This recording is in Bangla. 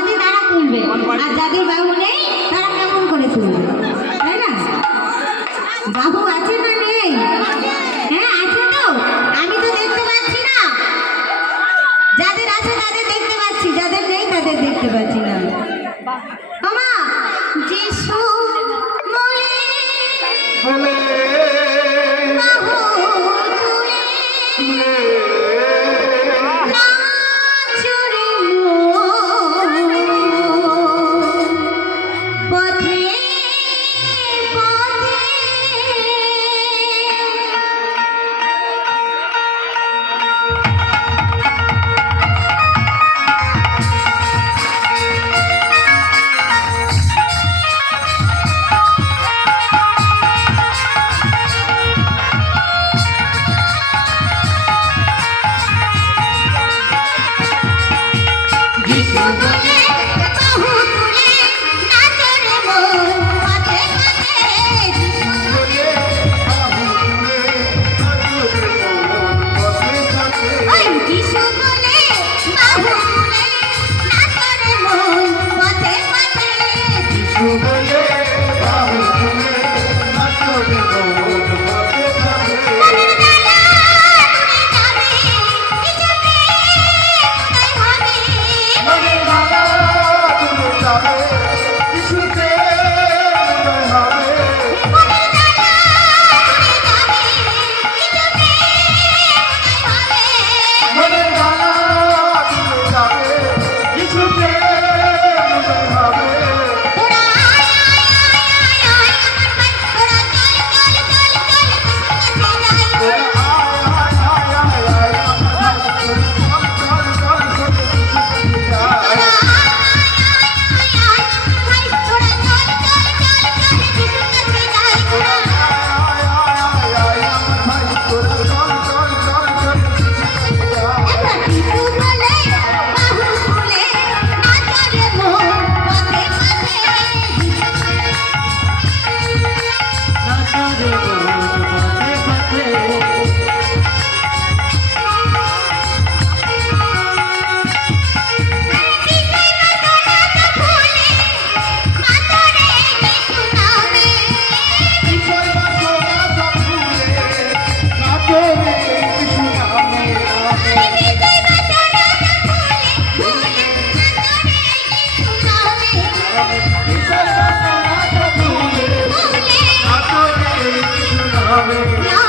আছে তারা তুলবে, আর যাদের বাবু নেই তারা কেমন করে তুলবে, তাই না? বাবু আছে না নেই? হ্যাঁ আছে তো, আমি তো দেখতে পাচ্ছি না। যাদের আছে তাদের দেখতে পাচ্ছি, যাদের নেই তাদের দেখতে পাচ্ছি না। মামা যিশু মলে বলে বাহু তুলে নাচরে পথে পথে যিশু বলে বাহু তুলে নাচরে পথে পথে যিশু বলে বাহু তুলে নাচরে পথে পথে ওই যিশু বলে বাহু তুলে নাচরে পথে পথে যিশু বলে বাহু তুলে নাচরে পথে পথে মনের ডালা তুলে যাবে কিছুতে কোথায় হবে মনের ডালা তুলে যাবে কিছুতে উদয় হবে মনের ডালা তুলে যাবে কিছুতে কোথায় হবে মনের ডালা তুলে যাবে কিছুতে উদয় হবে তোরা আয় আয় আয় আয় আমার ভাই তোরা চল চল চল চল যিশুর কাছে যাই তোরা আয় আয় আয় ভাই তোরা চল চল চল চল যিশুর কাছে যাই তোরা এবার যিশু বলে বাহু তুলে নাচরে পথে পথে Amen.